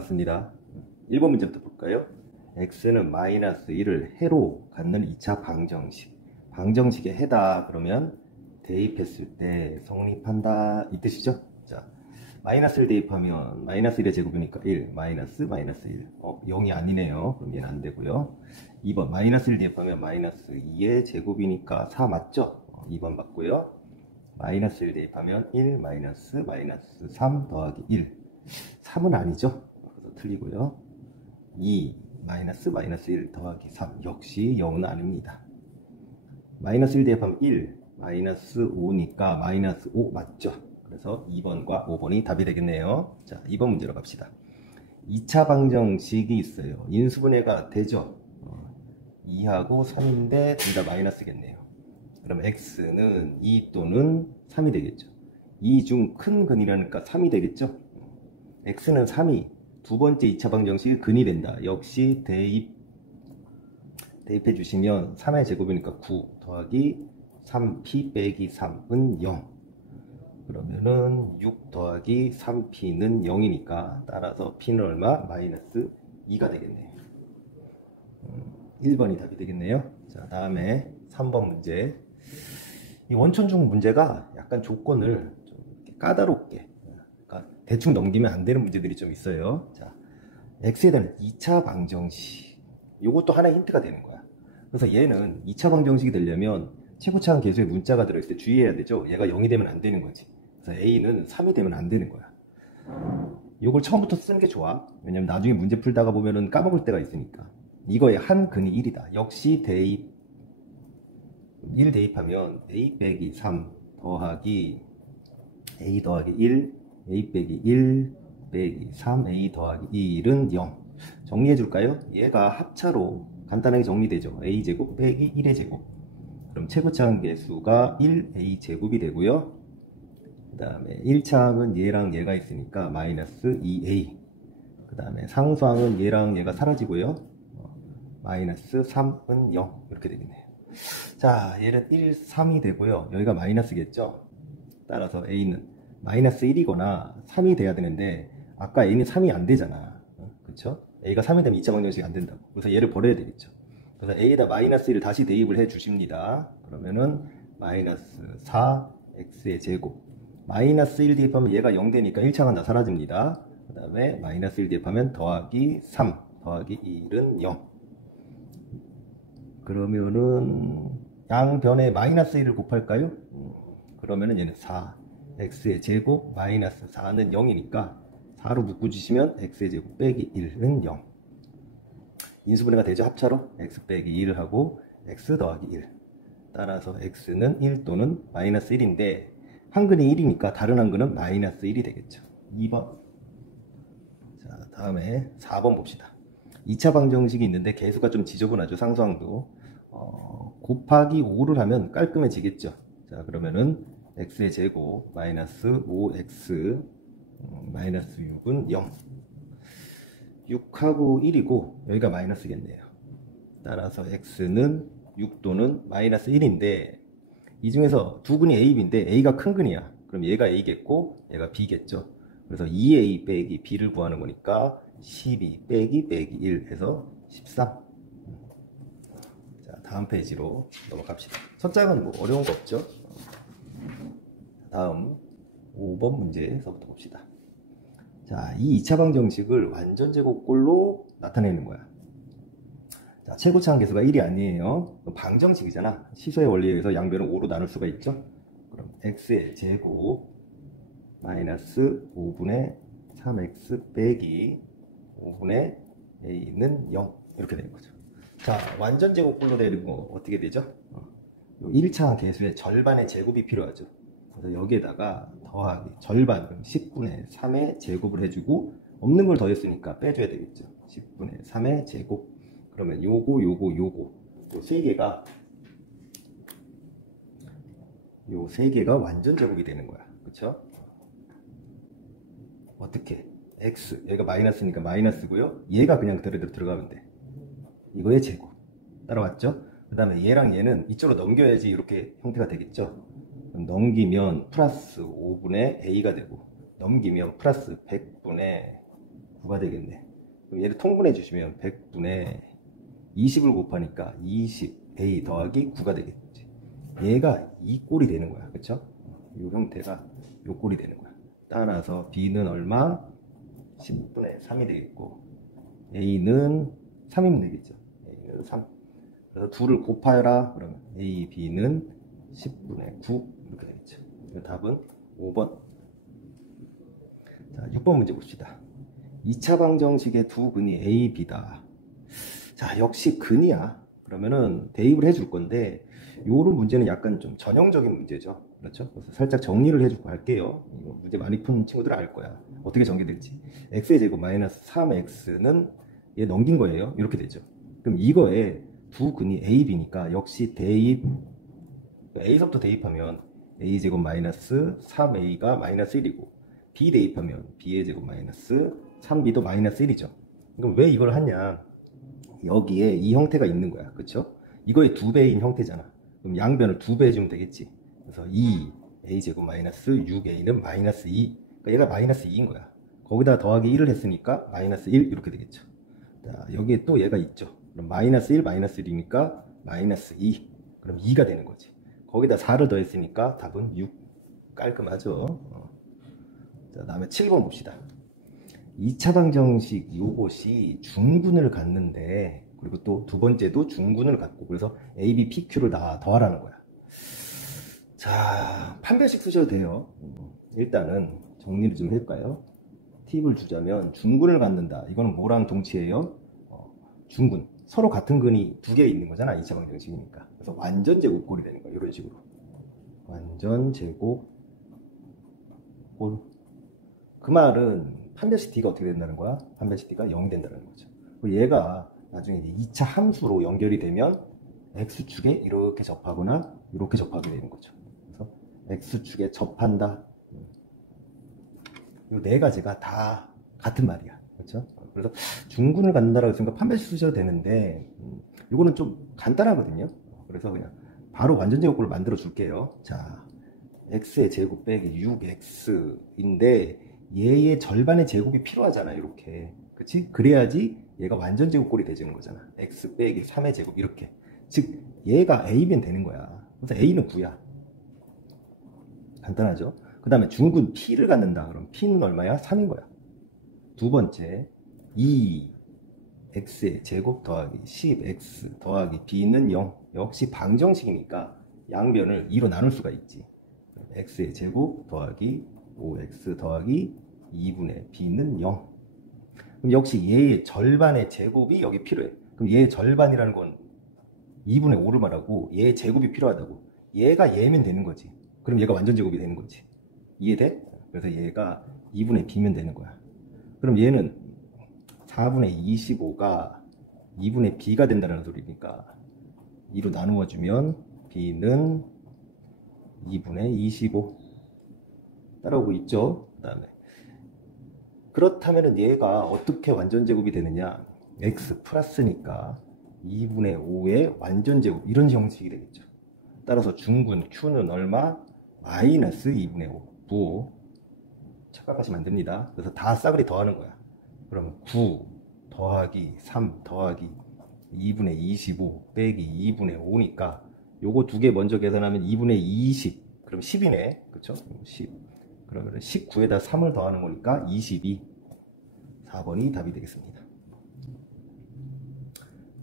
반갑습니다. 1번 문제부터 볼까요? x는 마이너스 1을 해로 갖는 2차 방정식. 방정식의 해다 그러면 대입했을 때 성립한다 이 뜻이죠. 자, 마이너스를 대입하면 마이너스 1의 제곱이니까 1, 마이너스 1. 0이 아니네요. 그럼 얘는 안 되고요. 2번 마이너스를 대입하면 마이너스 2의 제곱이니까 4 맞죠? 2번 맞고요. 마이너스 1 대입하면 1, 마이너스 3 더하기 1. 3은 아니죠. 그래서 틀리고요. 2, 마이너스 1 더하기 3. 역시 0은 아닙니다. 마이너스 1 대입하면 1, 마이너스 5니까 마이너스 5 맞죠. 그래서 2번과 5번이 답이 되겠네요. 자, 2번 문제로 갑시다. 2차 방정식이 있어요. 인수분해가 되죠. 2하고 3인데 둘 다 마이너스겠네요. 그럼 x는 2 또는 3이 되겠죠. 2 중 큰 근이라니까 3이 되겠죠. x는 3이 두 번째 2차 방정식이 근이 된다. 역시 대입해 주시면 3의 제곱이니까 9 더하기 3p 빼기 3은 0. 그러면은 6 더하기 3p는 0이니까 따라서 p는 얼마? 마이너스 2가 되겠네요. 1번이 답이 되겠네요. 자, 다음에 3번 문제. 이 원천중 문제가 약간 조건을 좀 까다롭게, 그러니까 대충 넘기면 안 되는 문제들이 좀 있어요. 자, x에 대한 2차 방정식. 이것도 하나의 힌트가 되는 거야. 그래서 얘는 2차 방정식이 되려면 최고차항 계수에 문자가 들어있을 때 주의해야 되죠. 얘가 0이 되면 안 되는 거지. 그래서 a는 3이 되면 안 되는 거야. 이걸 처음부터 쓰는 게 좋아. 왜냐면 나중에 문제 풀다가 보면은 까먹을 때가 있으니까. 이거의 한 근이 1이다. 역시 1 대입하면 a 빼기 3 더하기 a 더하기 1, a 빼기 1 빼기 3, a 더하기 1은 0. 정리해 줄까요? 얘가 합차로 간단하게 정리되죠. a 제곱 빼기 1의 제곱. 그럼 최고차항 계수가 1a 제곱이 되고요. 그 다음에 1차항은 얘랑 얘가 있으니까 마이너스 2a. 그 다음에 상수항은 얘랑 얘가 사라지고요. 마이너스 3은 0. 이렇게 되겠네요. 자, 얘는 1, 3이 되고요. 여기가 마이너스겠죠. 따라서 a는 마이너스 1이거나 3이 돼야 되는데 아까 a는 3이 안 되잖아. 그쵸? a가 3이 되면 2차 방정식이 안 된다고. 그래서 얘를 버려야 되겠죠. 그래서 a에다 마이너스 1을 다시 대입을 해 주십니다. 그러면은 마이너스 4 x의 제곱. 마이너스 1 대입하면 얘가 0 되니까 1차가 다 사라집니다. 그 다음에 마이너스 1 대입하면 더하기 3 더하기 1은 0. 그러면은 양변에 마이너스 1을 곱할까요? 그러면은 얘는 4 x의 제곱 마이너스 4는 0이니까 4로 묶어주시면 x의 제곱 빼기 1은 0. 인수분해가 되죠. 합차로 x 빼기 1을 하고 x 더하기 1. 따라서 x는 1 또는 마이너스 1인데 한근이 1이니까 다른 한근은 마이너스 1이 되겠죠. 2번. 자, 다음에 4번 봅시다. 2차 방정식이 있는데 개수가 좀 지저분하죠. 상수항도. 곱하기 5를 하면 깔끔해지겠죠. 자, 그러면은 x의 제곱 마이너스 5x 마이너스 6은 0. 6하고 1이고 여기가 마이너스겠네요. 따라서 x는 6 또는 마이너스 1인데 이 중에서 두 근이 a, b인데 a가 큰 근이야. 그럼 얘가 a겠고 얘가 b겠죠. 그래서 2a 빼기 b를 구하는 거니까 12 빼기 1 해서 13. 자, 다음 페이지로 넘어갑시다. 첫 장은 뭐 어려운 거 없죠? 다음 5번 문제에서부터 봅시다. 자, 이 2차 방정식을 완전 제곱꼴로 나타내는 거야. 자, 최고차항 계수가 1이 아니에요. 방정식이잖아. 시소의 원리에 의해서 양변을 5로 나눌 수가 있죠. 그럼 x의 제곱 마이너스 5분의 3x 빼기 5분의 a는 0 이렇게 되는 거죠. 자, 완전 제곱꼴로 되는 거 어떻게 되죠? 1차항 계수의 절반의 제곱이 필요하죠. 그래서 여기에다가 더하기 절반, 그럼 10분의 3의 제곱을 해주고 없는 걸 더했으니까 빼줘야 되겠죠. 10분의 3의 제곱. 그러면 요거 요 세 개가 완전 제곱이 되는 거야. 그쵸? 어떻게? x, 얘가 마이너스니까 마이너스고요. 얘가 그냥 그대로 들어가면 돼. 이거의 제곱. 따라왔죠? 그 다음에 얘랑 얘는 이쪽으로 넘겨야지 이렇게 형태가 되겠죠? 넘기면 플러스 5분의 a가 되고 넘기면 플러스 100분의 9가 되겠네. 그럼 얘를 통분해 주시면 100분의 20을 곱하니까 20a 더하기 9가 되겠지. 얘가 이 꼴이 되는 거야. 그쵸? 이 형태가 이 꼴이 되는 거야. 따라서 b는 얼마? 10분의 3이 되겠고 a는 3이면 되겠죠. a는 3. 그래서 2를 곱하여라. 그러면 a, b는 10분의 9 이렇게 되겠죠. 답은 5번. 자, 6번 문제 봅시다. 2차 방정식의 두 근이 A, B다. 자, 역시 근이야. 그러면은 대입을 해줄 건데 요런 문제는 약간 좀 전형적인 문제죠. 그렇죠? 그래서 살짝 정리를 해주고 갈게요. 이거 문제 많이 푼 친구들은 알 거야. 어떻게 전개될지. x의 제곱 마이너스 3x는 얘 넘긴 거예요. 이렇게 되죠. 그럼 이거에 두 근이 A, B니까 역시 대입 A서부터 대입하면 A제곱 마이너스 3A가 마이너스 1이고 B 대입하면 B의 제곱 마이너스 3B도 마이너스 1이죠. 그럼 왜 이걸 하냐? 여기에 이 형태가 있는 거야. 그쵸? 이거의 2배인 형태잖아. 그럼 양변을 2배 해주면 되겠지. 그래서 2A제곱 마이너스 6A는 마이너스 2. 그러니까 얘가 마이너스 2인 거야. 거기다 더하기 1을 했으니까 마이너스 1 이렇게 되겠죠. 자, 여기에 또 얘가 있죠. 그럼 마이너스 1, 마이너스 1이니까 마이너스 2. 그럼 2가 되는 거지. 거기다 4를 더했으니까 답은 6. 깔끔하죠. 자, 다음에 7번 봅시다. 2차 방정식 요것이 중근을 갖는데 그리고 또 두 번째도 중근을 갖고 그래서 A, B, P, Q를 다 더하라는 거야. 자, 판별식 쓰셔도 돼요. 일단은 정리를 좀 할까요? 팁을 주자면 중근을 갖는다. 이거는 뭐랑 동치예요? 중근. 서로 같은 근이 두 개 있는 거잖아. 2차 방정식이니까. 그래서 완전 제곱꼴이 되는 거야. 이런 식으로. 완전 제곱꼴. 그 말은 판별식 D가 어떻게 된다는 거야? 판별식 D가 0이 된다는 거죠. 얘가 나중에 이제 2차 함수로 연결이 되면 X축에 이렇게 접하거나 이렇게 접하게 되는 거죠. 그래서 X축에 접한다. 이 네 가지가 다 같은 말이야. 그렇죠? 그래서 중근을 갖는다라고 했으니까 판별식 쓰셔도 되는데 이거는 좀 간단하거든요. 그래서 그냥 바로 완전 제곱꼴을 만들어 줄게요. 자, x의 제곱 빼기 6x인데 얘의 절반의 제곱이 필요하잖아. 이렇게. 그치? 그래야지 얘가 완전 제곱꼴이 되지는 거잖아. x 빼기 3의 제곱 이렇게. 즉 얘가 a면 되는 거야. 그래서 a는 9야. 간단하죠? 그 다음에 중근 p를 갖는다. 그럼 p는 얼마야? 3인 거야. 두 번째 2x의 제곱 더하기 10x 더하기 b는 0. 역시 방정식이니까 양변을 2로 나눌 수가 있지. x의 제곱 더하기 5x 더하기 2분의 b는 0. 그럼 역시 얘의 절반의 제곱이 여기 필요해. 그럼 얘의 절반이라는 건 2분의 5를 말하고 얘의 제곱이 필요하다고. 얘가 얘면 되는 거지. 그럼 얘가 완전 제곱이 되는 거지. 이해돼? 그래서 얘가 2분의 b면 되는 거야. 그럼 얘는 4분의 25가 2분의 b가 된다는 소리니까 2로 나누어 주면 b는 2분의 25 따라오고 있죠. 그 다음에 그렇다면 얘가 어떻게 완전 제곱이 되느냐? x 플러스니까 2분의 5의 완전 제곱 이런 형식이 되겠죠. 따라서 중근 q는 얼마? 마이너스 2분의 5 부호 착각하시면 안 됩니다. 그래서 다 싸그리 더하는 거야. 그럼 9 더하기 3 더하기 2분의 25 빼기 2분의 5니까 요거 두 개 먼저 계산하면 2분의 20 그럼 10이네. 그쵸? 10 그러면 19에다 3을 더하는 거니까 22 4번이 답이 되겠습니다.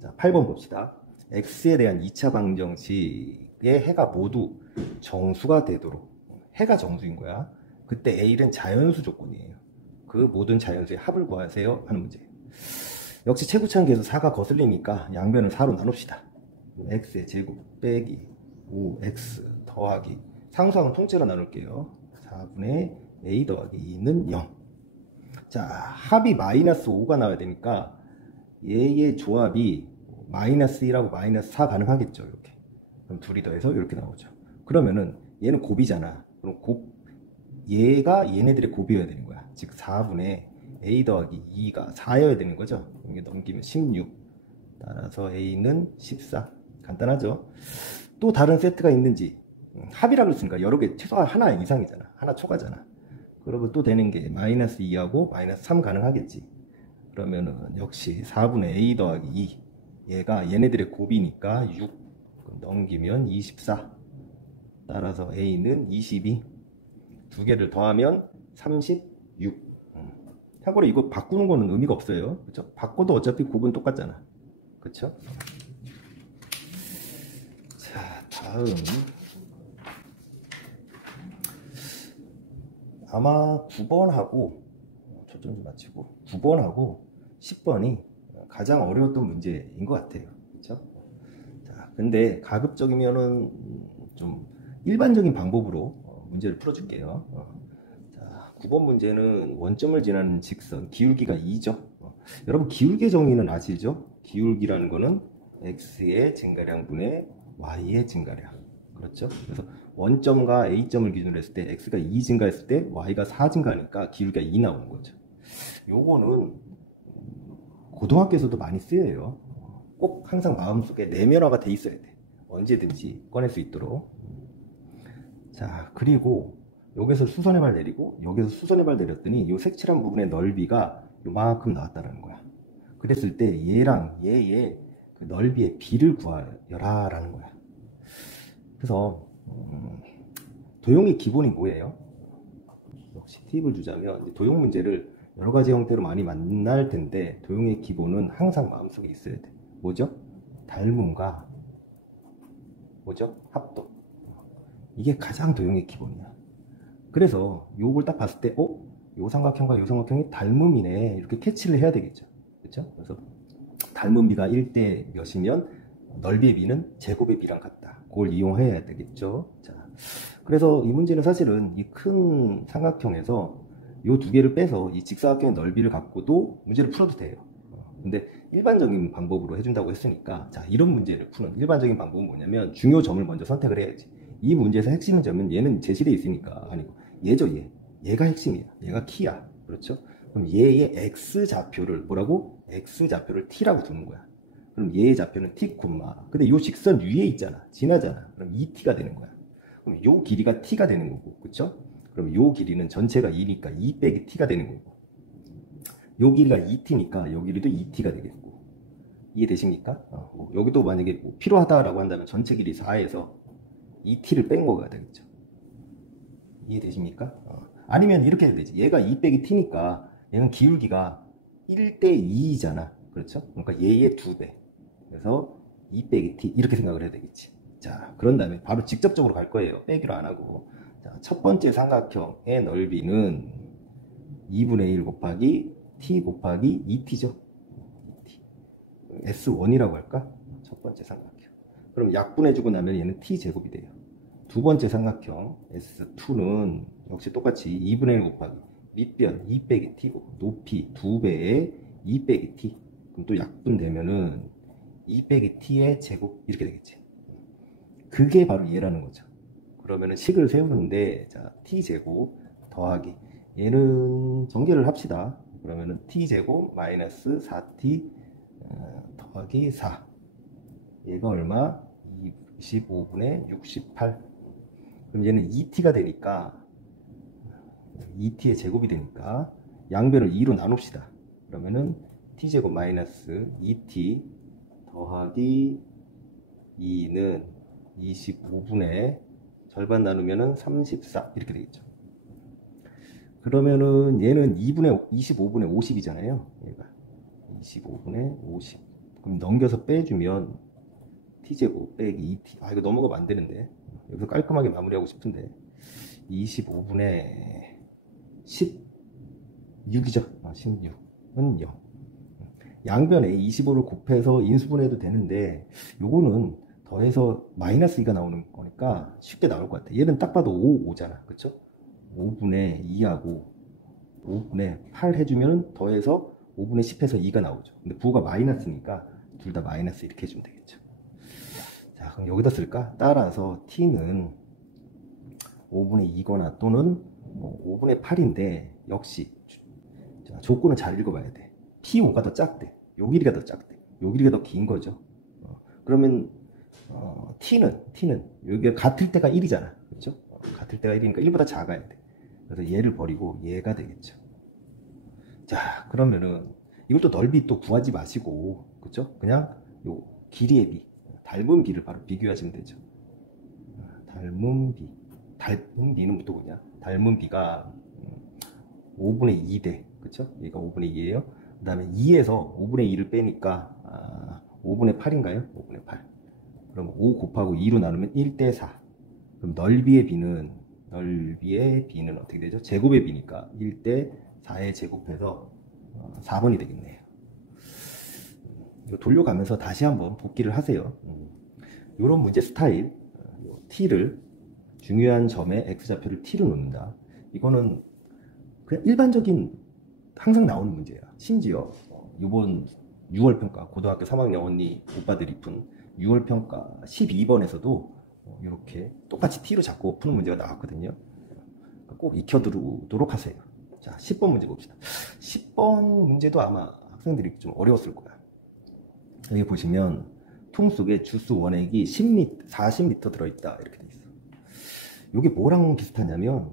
자, 8번 봅시다. x에 대한 2차 방정식의 해가 모두 정수가 되도록 해가 정수인 거야. 그때 A는 자연수 조건이에요. 그 모든 자연수의 합을 구하세요 하는 문제예요. 역시 최고차항계에서 4가 거슬리니까 양변을 4로 나눕시다. x의 제곱 빼기 5x 더하기 상수항은 통째로 나눌게요. 4분의 a 더하기 2는 0. 자, 합이 마이너스 5가 나와야 되니까 얘의 조합이 마이너스 1하고 마이너스 4 가능하겠죠. 이렇게. 그럼 둘이 더해서 이렇게 나오죠. 그러면은 얘는 곱이잖아. 그럼 얘가 얘네들의 곱이어야 되는 거야. 즉 4분의 a 더하기 2가 4여야 되는 거죠. 이게 넘기면 16. 따라서 a는 14. 간단하죠. 또 다른 세트가 있는지 합이라고 했으니까 여러 개 최소한 하나 이상이잖아. 하나 초과잖아. 그러면 또 되는 게 마이너스 2하고 마이너스 3 가능하겠지. 그러면은 역시 4분의 a 더하기 2. 얘가 얘네들의 곱이니까 6. 넘기면 24. 따라서 a는 22. 두 개를 더하면 36. 참고로 이거 바꾸는 거는 의미가 없어요. 그쵸? 바꿔도 어차피 곱은 똑같잖아. 그쵸? 자, 다음. 아마 9번하고, 초점 좀 맞추고, 9번하고 10번이 가장 어려웠던 문제인 것 같아요. 그쵸? 자, 근데 가급적이면은 좀 일반적인 방법으로 문제를 풀어줄게요. 자, 9번 문제는 원점을 지나는 직선, 기울기가 2죠. 여러분, 기울기 정의는 아시죠? 기울기라는 거는 x의 증가량분의 y의 증가량. 그렇죠? 그래서 원점과 A점을 기준으로 했을 때 x가 2 증가했을 때 y가 4 증가하니까 기울기가 2 나오는 거죠. 요거는 고등학교에서도 많이 쓰여요. 꼭 항상 마음속에 내면화가 돼 있어야 돼. 언제든지 꺼낼 수 있도록. 자, 그리고 여기서 수선의 발 내리고 여기서 수선의 발 내렸더니 요 색칠한 부분의 넓이가 요만큼 나왔다는 거야. 그랬을 때 얘랑 얘의 그 넓이의 비를 구하여라 라는 거야. 그래서 도형의 기본이 뭐예요? 역시 팁을 주자면 도형 문제를 여러 가지 형태로 많이 만날 텐데 도형의 기본은 항상 마음속에 있어야 돼. 뭐죠? 닮음과 뭐죠? 합동. 이게 가장 도형의 기본이야. 그래서 요걸 딱 봤을 때 요 삼각형과 요 삼각형이 닮음이네 이렇게 캐치를 해야 되겠죠. 그렇죠? 그래서 닮은 비가 1대 몇이면 넓이의 비는 제곱의 비랑 같다. 그걸 이용해야 되겠죠. 자, 그래서 이 문제는 사실은 이 큰 삼각형에서 요 두 개를 빼서 이 직사각형의 넓이를 갖고도 문제를 풀어도 돼요. 근데 일반적인 방법으로 해준다고 했으니까, 자, 이런 문제를 푸는 일반적인 방법은 뭐냐면 중요 점을 먼저 선택을 해야지. 이 문제에서 핵심인 점은 얘는 제실에 있으니까 아니고 얘죠. 얘가 핵심이야. 얘가 키야. 그렇죠? 그럼 얘의 x좌표를 뭐라고? x좌표를 t라고 두는 거야. 그럼 얘의 좌표는 t, 근데 요 직선 위에 있잖아. 지나잖아. 그럼 2t가 되는 거야. 그럼 요 길이가 t가 되는 거고. 그쵸? 그럼 요 길이는 전체가 2니까 2 빼기 t가 되는 거고. 요 길이가 2t니까 요 길이도 2t가 되겠고. 이해되십니까? 여기도 만약에 뭐 필요하다라고 한다면 전체 길이 4에서 2t를 뺀 거가 되겠죠. 이해되십니까? 아니면 이렇게 해도 되지. 얘가 2 빼기 t니까 얘는 기울기가 1대 2잖아. 그렇죠? 그러니까 얘의 2배. 그래서 2 빼기 t 이렇게 생각을 해야 되겠지. 자, 그런 다음에 바로 직접적으로 갈 거예요. 빼기로 안 하고. 자, 첫 번째 삼각형의 넓이는 2분의 1 곱하기 t 곱하기 2t죠. 2t. S1이라고 할까? 첫 번째 삼각형. 그럼 약분해주고 나면 얘는 t제곱이 돼요. 두 번째 삼각형 S2는 역시 똑같이 2분의 1 곱하기 밑변 2 빼기 t고 높이 2배의 2 빼기 t. 그럼 또 약분되면은 2 빼기 t의 제곱 이렇게 되겠지. 그게 바로 얘라는 거죠. 그러면은 식을 세우는데 자 t제곱 더하기 얘는 전개를 합시다. 그러면은 t제곱 마이너스 4t 더하기 4 얘가 얼마? 25분의 68. 그럼 얘는 2t가 되니까 2t의 제곱이 되니까 양변을 2로 나눕시다. 그러면은 t제곱 마이너스 2t 더하기 2는 25분의 절반 나누면은 34 이렇게 되겠죠. 그러면은 얘는 25분의 50이잖아요. 얘가 25분의 50. 그럼 넘겨서 빼주면 t제곱 빼기 2t. 이거 넘어가면 안 되는데 여기서 깔끔하게 마무리하고 싶은데 25분의 16이죠. 16은 0. 양변에 25를 곱해서 인수분해도 되는데 요거는 더해서 마이너스 2가 나오는 거니까 쉽게 나올 것 같아. 얘는 딱 봐도 5잖아. 그쵸? 5분의 2하고 5분의 8 해주면 더해서 5분의 10해서 2가 나오죠. 근데 부호가 마이너스니까 둘 다 마이너스 이렇게 해주면 되겠죠. 자, 그럼 여기다 쓸까? 따라서 t는 5분의 2거나 또는 뭐 5분의 8인데 역시 자, 조건을 잘 읽어봐야 돼. P5가 더 작대. 요 길이가 더 작대. 요 길이가 더 긴 거죠. 그러면 T는 여기가 같을 때가 1이잖아. 그렇죠? 같을 때가 1이니까 1보다 작아야 돼. 그래서 얘를 버리고 얘가 되겠죠. 자, 그러면은 이것도 넓이 또 구하지 마시고, 그쵸? 그냥 요 길이의 비, 닮은 비를 바로 비교하시면 되죠. 닮은 비. 닮은 비는 또 뭐냐? 닮은 비가 5분의 2대, 그쵸? 얘가 5분의 2예요. 그 다음에 2에서 5분의 2를 빼니까 5분의 8인가요? 5분의 8. 그럼 5 곱하고 2로 나누면 1대 4. 그럼 넓이의 비는 어떻게 되죠? 제곱의 비니까 1대 4의 제곱해서 4번이 되겠네요. 돌려가면서 다시 한번 복기를 하세요. 이런 문제 스타일, t를 중요한 점에 x좌표를 t로 놓는다. 이거는 그냥 일반적인 항상 나오는 문제야. 심지어 이번 6월 평가 고등학교 3학년 언니 오빠들이 푼 6월 평가 12번에서도 이렇게 똑같이 t로 잡고 푸는 문제가 나왔거든요. 꼭 익혀두도록 하세요. 자, 10번 문제 봅시다. 10번 문제도 아마 학생들이 좀 어려웠을 거야. 여기 보시면 통 속에 주스 원액이 40리터 들어있다 이렇게 돼 있어. 이게 뭐랑 비슷하냐면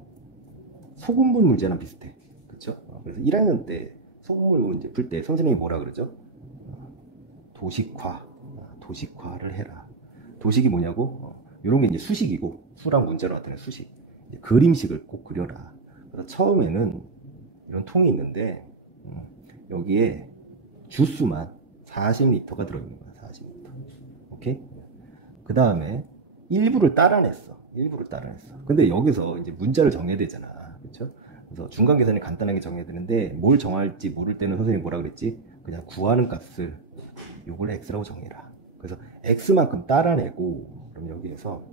소금물 문제랑 비슷해. 그쵸? 그래서 1학년 때 소금물 문제 풀 때 선생님이 뭐라 그러죠? 도식화를 해라. 도식이 뭐냐고? 이런 게 이제 수식이고, 수랑 문제로 나타나는 수식. 그림식을 꼭 그려라. 그래서 처음에는 이런 통이 있는데 여기에 주스만 40리터가 들어있는 거야. 40리터. 오케이? 그 다음에 일부를 따라냈어. 근데 여기서 이제 문자를 정해야 되잖아. 그렇죠? 그래서 중간 계산이 간단하게 정해야 되는데 뭘 정할지 모를 때는 선생님이 뭐라 그랬지? 그냥 구하는 값을 요걸 x라고 정해라. 그래서 x만큼 따라내고, 그럼 여기에서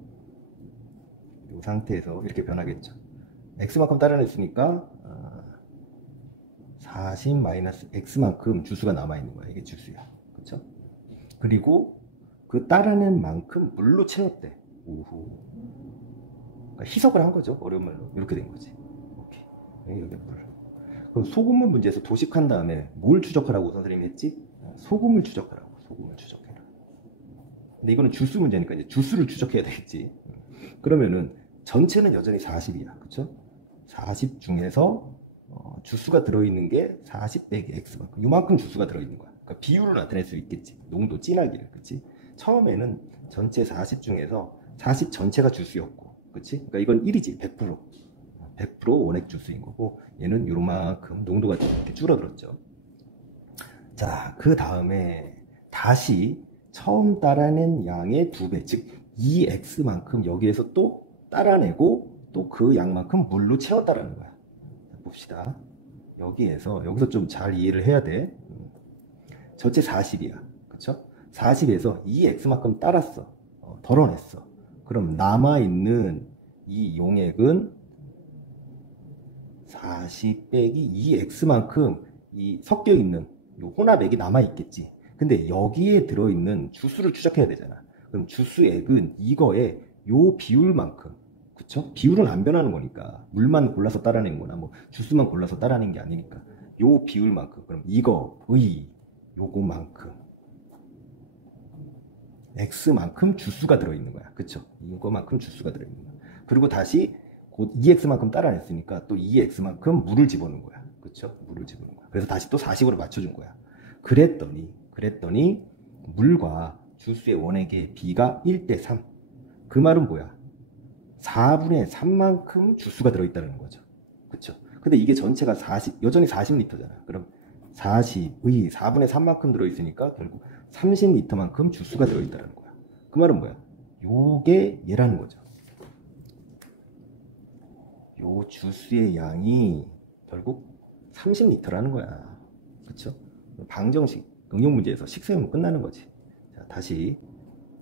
이 상태에서 이렇게 변하겠죠. x만큼 따라냈으니까 40-x만큼 주수가 남아있는 거야. 이게 주수야. 그쵸? 그리고 그 따라낸 만큼 물로 채웠대. 그러니까 희석을 한 거죠. 어려운 말로. 이렇게 된 거지. 오케이. 여기 물. 그럼 소금물 문제에서 도식한 다음에 뭘 추적하라고 선생님이 했지? 소금을 추적하라고. 소금을 추적해라. 근데 이거는 주수 문제니까 이제 주수를 추적해야 되겠지. 그러면은 전체는 여전히 40이야. 그쵸? 40 중에서 주수가 들어있는 게 40 빼기 x만큼. 이만큼 주수가 들어있는 거야. 그러니까 비율을 나타낼 수 있겠지. 농도 진하기를. 그치? 처음에는 전체 40 중에서 40 전체가 주수였고. 그치? 그러니까 이건 1이지. 100%. 100% 원액 주수인 거고, 얘는 요만큼 농도가 이렇게 줄어들었죠. 자, 그 다음에 다시 처음 따라낸 양의 2배, 즉 2x만큼 여기에서 또 따라내고 또 그 양만큼 물로 채웠다라는 거야. 봅시다. 여기서 좀 잘 이해를 해야 돼. 전체 40이야. 그쵸? 40에서 2x만큼 따랐어. 덜어냈어. 그럼 남아있는 이 용액은 40 빼기 2x만큼 이 섞여있는 이 혼합액이 남아있겠지. 근데 여기에 들어있는 주수를 추적해야 되잖아. 그럼 주수액은 이거에 요 비율만큼, 그쵸? 비율은 안 변하는 거니까. 물만 골라서 따라낸 거나 뭐 주스만 골라서 따라낸 게 아니니까 요 비율만큼. 그럼 이거의 요거만큼 x만큼 주수가 들어있는 거야. 그쵸? 이거만큼 주수가 들어있는 거야. 그리고 다시 곧 2x만큼 따라냈으니까 또 2x만큼 물을 집어넣은 거야. 그쵸? 물을 집어넣은 거야. 그래서 다시 또 40으로 맞춰준 거야. 그랬더니 물과 주수의 원액의 비가 1대 3. 그 말은 뭐야? 4분의 3만큼 주수가 들어있다는 거죠. 그쵸? 근데 이게 전체가 여전히 40리터잖아. 그럼 40의 4분의 3만큼 들어있으니까 결국 30리터만큼 주수가 들어있다는 거야. 그 말은 뭐야? 요게 얘라는 거죠. 요 주수의 양이 결국 30리터라는 거야. 그쵸? 방정식, 응용 문제에서 식수형은 끝나는 거지. 자, 다시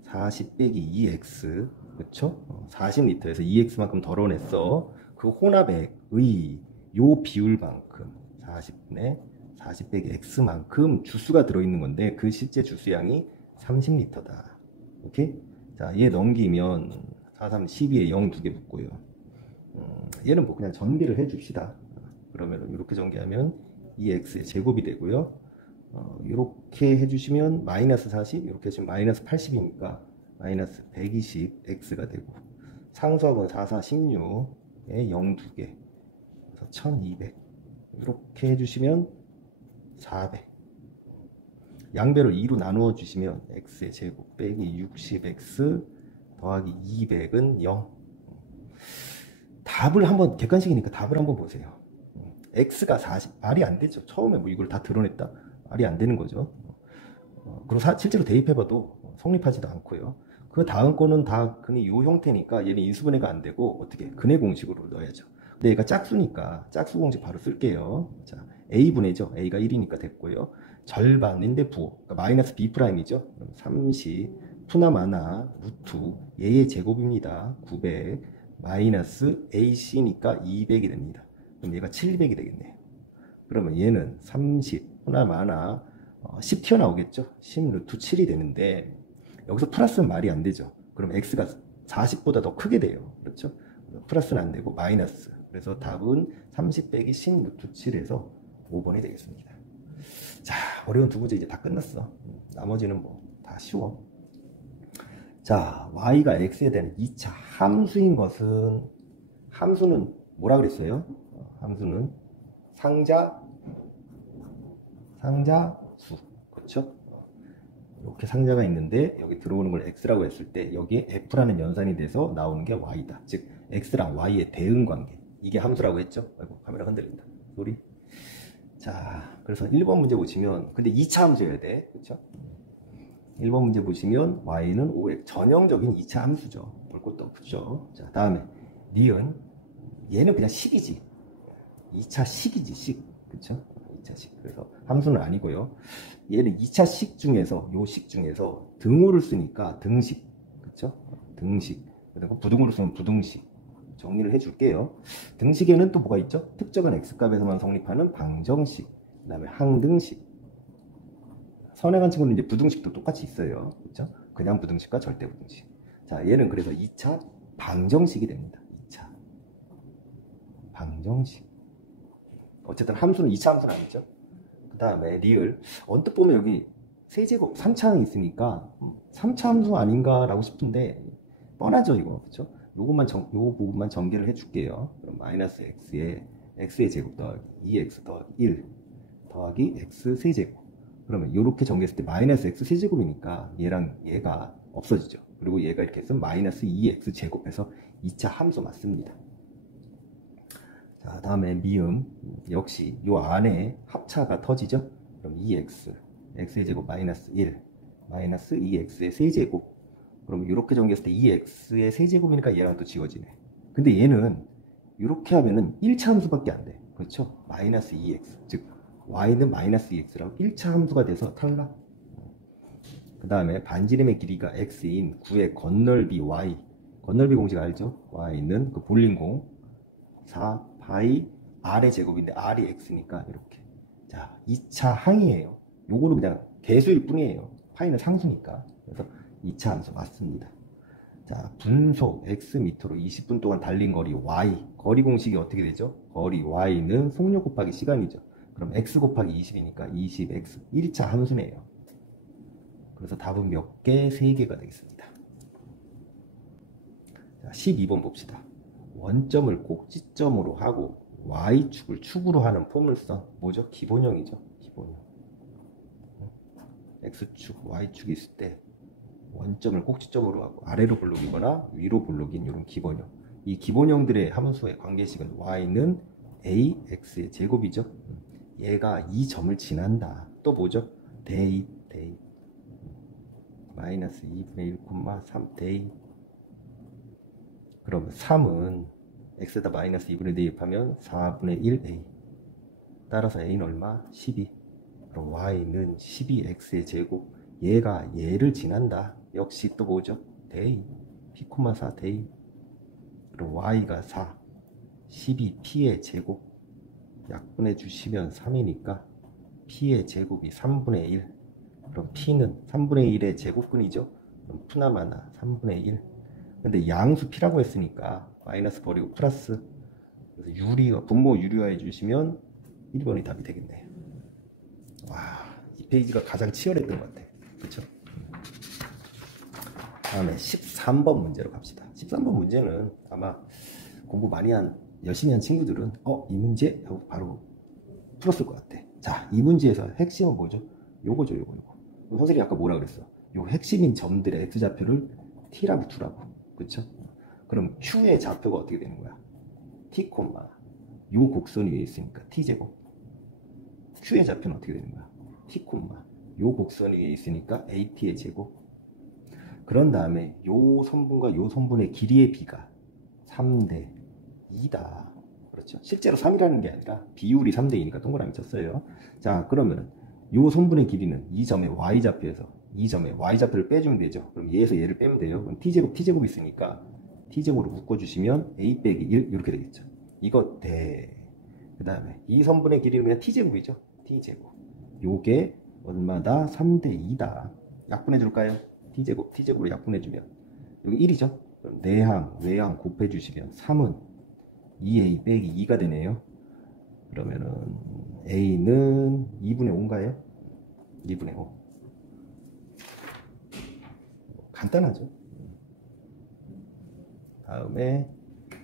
40 빼기 2x, 그쵸? 40리터에서 2x만큼 덜어냈어. 그 혼합액의 요 비율만큼 40 빼기 x만큼 주수가 들어있는 건데 그 실제 주수량이 30리터다. 오케이? 자, 얘 넘기면 4, 3, 12에 0 두 개 붙고요. 얘는 뭐 그냥 전개를 해 줍시다. 그러면 이렇게 전개하면 2x의 제곱이 되고요. 이렇게 해주시면 마이너스 40, 이렇게 해주시면 마이너스 80이니까 마이너스 120x가 되고, 상수학은 4, 4, 16에 0 두 개, 그래서 1200. 이렇게 해주시면 400. 양배를 2로 나누어 주시면 x의 제곱 빼기 60x 더하기 200은 0. 답을 한번, 객관식이니까 답을 한번 보세요. x가 40, 말이 안 되죠. 처음에 뭐 이걸 다 드러냈다? 말이 안 되는 거죠. 그리고 실제로 대입해봐도 성립하지도 않고요. 그 다음 거는 다 그냥 이 형태니까 얘는 인수분해가 안 되고 어떻게 근해 공식으로 넣어야죠. 근데 얘가 짝수니까 짝수 공식 바로 쓸게요. 자, a분해죠. a가 1이니까 됐고요. 절반인데 부호, 그러니까 마이너스 b'이죠. 그럼 30 푸나마나 루트 얘의 제곱입니다. 900 마이너스 ac니까 200이 됩니다. 그럼 얘가 700이 되겠네요. 그러면 얘는 30 푸나마나 10 튀어나오겠죠. 10 루트 7이 되는데 여기서 플러스는 말이 안 되죠. 그럼 x가 40보다 더 크게 돼요. 그렇죠? 플러스는 안 되고 마이너스. 그래서 답은 30 빼기 10 루트 7에서 5번이 되겠습니다. 자, 어려운 두 문제 이제 다 끝났어. 나머지는 뭐 다 쉬워. 자, y가 x에 대한 2차 함수인 것은, 함수는 뭐라 그랬어요? 함수는 상자수. 그렇죠? 이렇게 상자가 있는데 여기 들어오는 걸 x라고 했을 때 여기에 f라는 연산이 돼서 나오는 게 y다. 즉 x랑 y의 대응 관계. 이게 함수라고 했죠? 아이고, 카메라 흔들린다. 소리. 자, 그래서 1번 문제 보시면, 근데 2차 함수여야 돼. 그렇죠? 1번 문제 보시면 y는 5x. 전형적인 2차 함수죠. 볼 것도 없죠. 자, 다음에 니은. 얘는 그냥 식이지. 2차 식이지, 식. 그렇죠? 2차 식. 그래서 함수는 아니고요. 얘는 2차 식 중에서, 요 식 중에서 등호를 쓰니까 등식. 그렇죠? 등식. 그리고 부등호를 쓰면 부등식. 정리를 해줄게요. 등식에는 또 뭐가 있죠? 특정한 x값에서만 성립하는 방정식, 그 다음에 항등식. 선행한 친구는 이제 부등식도 똑같이 있어요. 그렇죠? 그냥 부등식과 절대 부등식. 자, 얘는 그래서 2차 방정식이 됩니다. 2차 방정식. 어쨌든 함수는 2차 함수는 아니죠. 그 다음에 리을. 언뜻 보면 여기 세제곱 3차항이 있으니까 3차 함수 아닌가라고 싶은데 뻔하죠, 이거. 그렇죠? 요 부분만 전개를 해줄게요. 그럼 마이너스 x의 제곱 더하기 2x 더하기 1 더하기 x 세제곱. 그러면 이렇게 전개했을 때 마이너스 x 세제곱이니까 얘랑 얘가 없어지죠. 그리고 얘가 이렇게 했으면 마이너스 2x 제곱해서 2차 함수 맞습니다. 자, 다음에 미음. 역시 요 안에 합차가 터지죠. 그럼 2x x의 제곱 마이너스 1 마이너스 2x의 세제곱. 그럼 이렇게 전개했을 때 2x의 세제곱이니까 얘랑 또 지워지네. 근데 얘는 이렇게 하면은 1차 함수밖에 안 돼. 그렇죠? 마이너스 2x. 즉 y는 마이너스 2x라고 1차 함수가 돼서 탈락. 그 다음에 반지름의 길이가 x인 9의 건널비 y. 건널비 공식 알죠? y는 그 볼링공 4 파이 r의 제곱인데 r이 x니까 이렇게. 자, 2차 항이에요. 요거는 그냥 개수일 뿐이에요. 파이는 상수니까. 그래서 2차 함수 맞습니다. 자, 분속 xm로 20분 동안 달린 거리 y. 거리 공식이 어떻게 되죠? 거리 y는 속력 곱하기 시간이죠. 그럼 x 곱하기 20이니까 20x. 1차 함수네요. 그래서 답은 몇 개? 3개가 되겠습니다. 자, 12번 봅시다. 원점을 꼭지점으로 하고 y축을 축으로 하는 포물선. 뭐죠? 기본형이죠. 기본형. x축, y축이 있을 때 원점을 꼭지점으로 하고 아래로 볼록이거나 위로 볼록인 이런 기본형. 이 기본형들의 함수의 관계식은 y는 ax의 제곱이죠. 얘가 이 점을 지난다. 또 뭐죠? 대입. 마이너스 2분의 1,3 대입. 그럼 3은 x에다 마이너스 2분의 대입하면 4분의 1a. 따라서 a는 얼마? 12. 그럼 y는 12x의 제곱. 얘가 얘를 지난다. 역시 또 뭐죠? 대입. p,4 대입. 그럼 y가 4. 12p의 제곱. 약분해 주시면 3이니까 p의 제곱이 3분의 1. 그럼 p는 3분의 1의 제곱근이죠. 그럼 푸나마나 3분의 1. 근데 양수 p라고 했으니까 마이너스 버리고 플러스. 그래서 유리화, 분모 유리화해 주시면 1번이 답이 되겠네요. 와, 이 페이지가 가장 치열했던 것 같아. 그쵸? 다음에 13번 문제로 갑시다. 13번 문제는 아마 공부 열심히 한 친구들은 이 문제? 하고 바로 풀었을 것 같아. 자, 이 문제에서 핵심은 뭐죠? 요거죠, 요거. 선생님이 아까 뭐라 그랬어? 요 핵심인 점들의 x좌표를 t라고 두라고. 그쵸? 그럼 q의 좌표가 어떻게 되는 거야? t, 요 곡선 위에 있으니까 t제곱. q의 좌표는 어떻게 되는 거야? t, 요 곡선 위에 있으니까 at의 제곱. 그런 다음에 요 선분과 요 선분의 길이의 비가 3대 2다. 그렇죠. 실제로 3이라는 게 아니라 비율이 3대 2니까 동그라미 쳤어요. 자, 그러면 요 선분의 길이는 이 점의 y좌표에서 이 점의 y좌표를 빼주면 되죠. 그럼 얘에서 얘를 빼면 돼요. 그럼 t제곱 있으니까 t제곱으로 묶어주시면 a 빼기 1 이렇게 되겠죠. 이거 대. 그 다음에 이 선분의 길이는 그냥 t제곱이죠. t제곱. 요게 얼마다? 3대 2다. 약분해 줄까요? t제곱으로 약분해 주면 여기 1이죠. 그럼 내항, 외항 곱해 주시면 3은 2a 빼기 2가 되네요. 그러면은 a는 2분의 5인가요? 2분의 5. 간단하죠. 다음에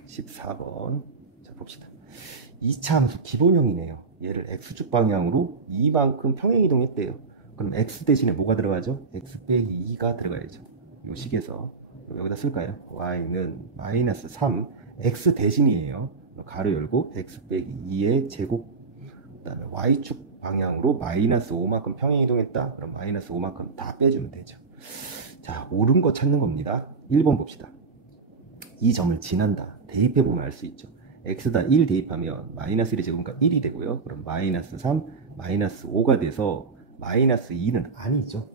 14번. 자, 봅시다. 2차 함수 기본형이네요. 얘를 x축 방향으로 이만큼 평행 이동했대요. 그럼 x 대신에 뭐가 들어가죠? x 빼기 2가 들어가야죠. 요 식에서 여기다 쓸까요? y는 마이너스 3, x 대신이에요. 가로 열고 x 빼기 2의 제곱. 그 다음에 y축 방향으로 마이너스 5만큼 평행 이동했다. 그럼 마이너스 5만큼 다 빼주면 되죠. 자, 옳은 거 찾는 겁니다. 1번 봅시다. 이 점을 지난다. 대입해 보면 알 수 있죠. x다 1 대입하면 마이너스 1의 제곱이니까 1이 되고요. 그럼 마이너스 3, 마이너스 5가 돼서 마이너스 2는 아니죠.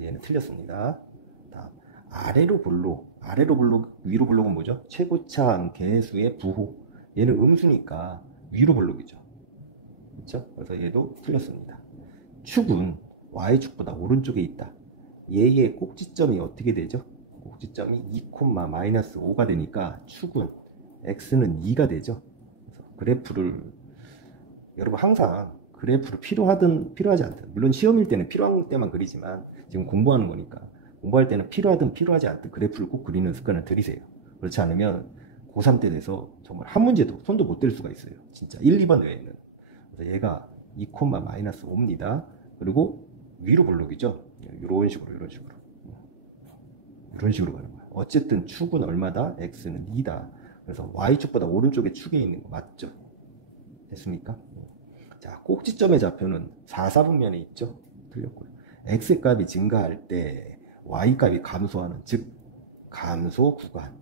얘는 틀렸습니다. 다음, 아래로 볼록, 위로 볼록은 뭐죠? 최고차항 계수의 부호. 얘는 음수니까 위로 볼록이죠. 그렇죠? 그래서 얘도 틀렸습니다. 축은 y축보다 오른쪽에 있다. 얘의 꼭지점이 어떻게 되죠? 꼭지점이 2, 마이너스 5가 되니까 축은 x는 2가 되죠. 그래서 그래프를 여러분 항상 그래프를 필요하지 않든, 물론 시험일 때는 필요한 때만 그리지만 지금 공부하는 거니까 공부할 때는 필요하든 필요하지 않든 그래프를 꼭 그리는 습관을 들이세요. 그렇지 않으면 고3 때 돼서 정말 한 문제도 손도 못 댈 수가 있어요. 진짜 1, 2번 외에는. 그래서 얘가 2, 마이너스 5입니다. 그리고 위로 볼록이죠. 이런 식으로 가는 거야. 어쨌든 축은 얼마다? x는 2다. 그래서 y축보다 오른쪽에 축에 있는 거 맞죠? 됐습니까? 자, 꼭지점의 좌표는 4, 4분면에 있죠? 틀렸고요. x 값이 증가할 때 y 값이 감소하는, 즉 감소 구간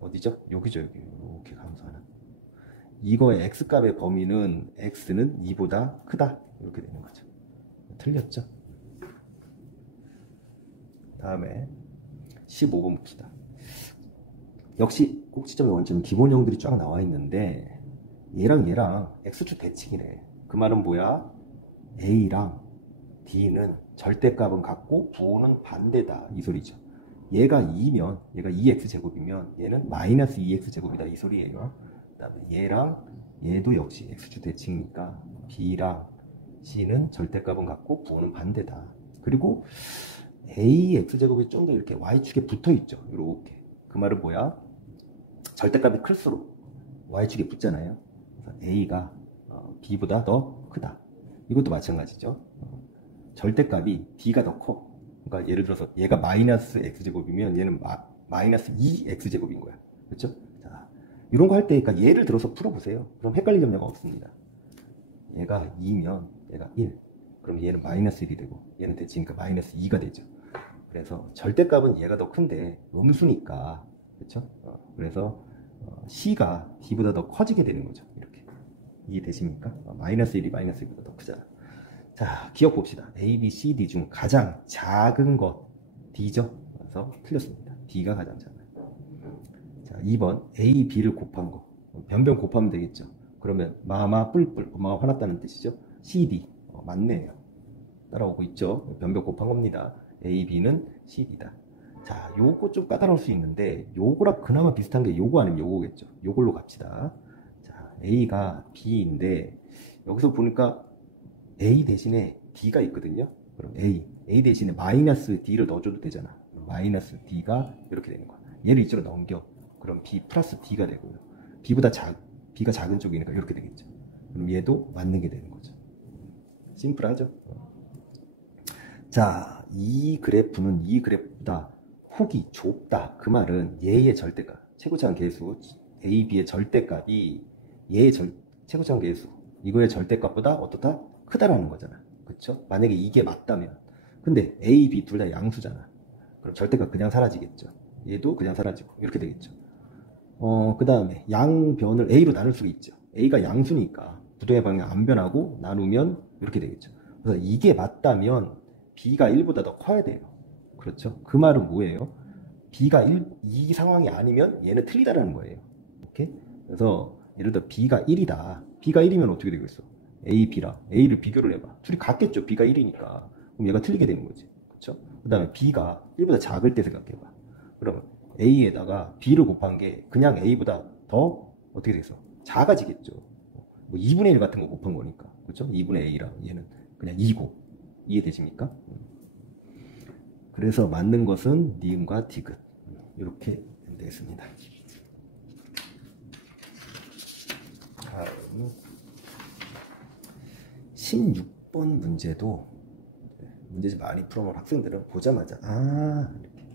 어디죠? 여기죠. 여기 이렇게 감소하는. 이거의 x 값의 범위는 x는 2보다 크다. 이렇게 되는 거죠. 틀렸죠? 다음에 15번 봅시다. 역시 꼭지점의 원점은 기본형들이 쫙 나와 있는데 얘랑 x축 대칭이래. 그 말은 뭐야? a랑 d는 절대값은 같고 부호는 반대다. 이 소리죠. 얘가 2면, 얘가 2x제곱이면 얘는 마이너스 2x제곱이다. 이 소리예요. 그 다음에 얘랑 얘도 역시 x축 대칭이니까 b랑 c는 절대값은 같고 부호는 반대다. 그리고 ax제곱이 좀 더 이렇게 y축에 붙어 있죠. 이렇게. 그 말은 뭐야? 절대값이 클수록 y축에 붙잖아요. 그래서 a가 b보다 더 크다. 이것도 마찬가지죠. 절대값이 b가 더 커. 그러니까 예를 들어서 얘가 마이너스 x제곱이면 얘는 마이너스 2x제곱인 거야. 그렇죠? 자, 이런 거 할 때 그러니까 예를 들어서 풀어보세요. 그럼 헷갈릴 염려가 없습니다. 얘가 2면 얘가 1. 그럼 얘는 마이너스 1이 되고 얘는 대칭이니까 마이너스 2가 되죠. 그래서 절대값은 얘가 더 큰데 음수니까, 그렇죠? 그래서 c가 d보다 더 커지게 되는 거죠. 이렇게 이해되십니까? 마이너스 1이 마이너스 1보다 더 크잖아. 자, 기억 봅시다. A, B, C, D 중 가장 작은 것 D죠. 그래서 틀렸습니다. D가 가장 작아요. 자, 2번 A, B를 곱한 거 변변 곱하면 되겠죠. 그러면 마마 뿔뿔, 엄마가 화났다는 뜻이죠. C, D 맞네요. 따라오고 있죠. 변변 곱한 겁니다. A, B는 C, D다. 자, 요거 좀 까다로울 수 있는데 요거랑 그나마 비슷한 게 요거 아니면 요거겠죠. 요걸로 갑시다. 자, A가 B인데 여기서 보니까 A 대신에 D가 있거든요. 그럼 A 대신에 마이너스 D를 넣어줘도 되잖아. 마이너스 D가 이렇게 되는 거야. 얘를 이쪽으로 넘겨. 그럼 B 플러스 D가 되고요. B가 작은 쪽이니까 이렇게 되겠죠. 그럼 얘도 맞는 게 되는 거죠. 심플하죠? 자, 이 그래프는 이 그래프보다 폭이 좁다. 그 말은 얘의 절대값, 최고차원 계수 a, b의 절대값이 얘의 최고차원 계수 이거의 절대값보다 어떻다? 크다라는 거잖아. 그쵸? 만약에 이게 맞다면. 근데 a, b 둘 다 양수잖아. 그럼 절대값 그냥 사라지겠죠. 얘도 그냥 사라지고 이렇게 되겠죠. 그 다음에 양변을 a로 나눌 수가 있죠. a가 양수니까 부동의 방향 안 변하고 나누면 이렇게 되겠죠. 그래서 이게 맞다면 b가 1보다 더 커야 돼요. 그렇죠? 그 말은 뭐예요? b가 1, 이 상황이 아니면 얘는 틀리다라는 거예요. 오케이? 그래서 예를 들어 b가 1이다. b가 1이면 어떻게 되겠어? a, b랑 a를 비교를 해봐. 둘이 같겠죠. b가 1이니까. 그럼 얘가 틀리게 되는 거지. 그렇죠? 그 다음에 b가 1보다 작을 때 생각해봐. 그러면 a에다가 b를 곱한 게 그냥 a보다 더 어떻게 되겠어? 작아지겠죠. 뭐 2분의 1 같은 거 곱한 거니까. 그렇죠? 2분의 a랑 얘는 그냥 2고. 이해되십니까? 그래서 맞는 것은 니은과 디귿. 이렇게 되겠습니다. 다음 16번 문제도 문제집 많이 풀어놓은 학생들은 보자마자 이렇게.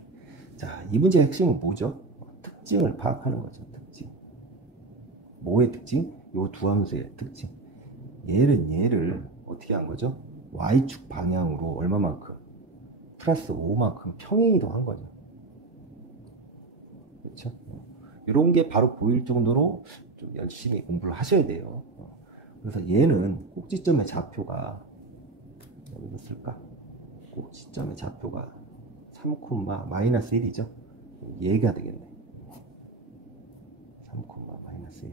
자, 이 문제의 핵심은 뭐죠? 특징을 파악하는 거죠. 특징. 뭐의 특징? 요 두 함수의 특징. 얘를 어떻게 한 거죠? y축 방향으로 얼마만큼? 플러스 5만큼 평행 이동한 거죠. 그렇죠? 이런 게 바로 보일 정도로 좀 열심히 공부를 하셔야 돼요. 그래서 얘는 꼭지점의 좌표가 어디서 쓸까? 꼭지점의 좌표가 3,-1이죠. 얘가 되겠네. 3,-1.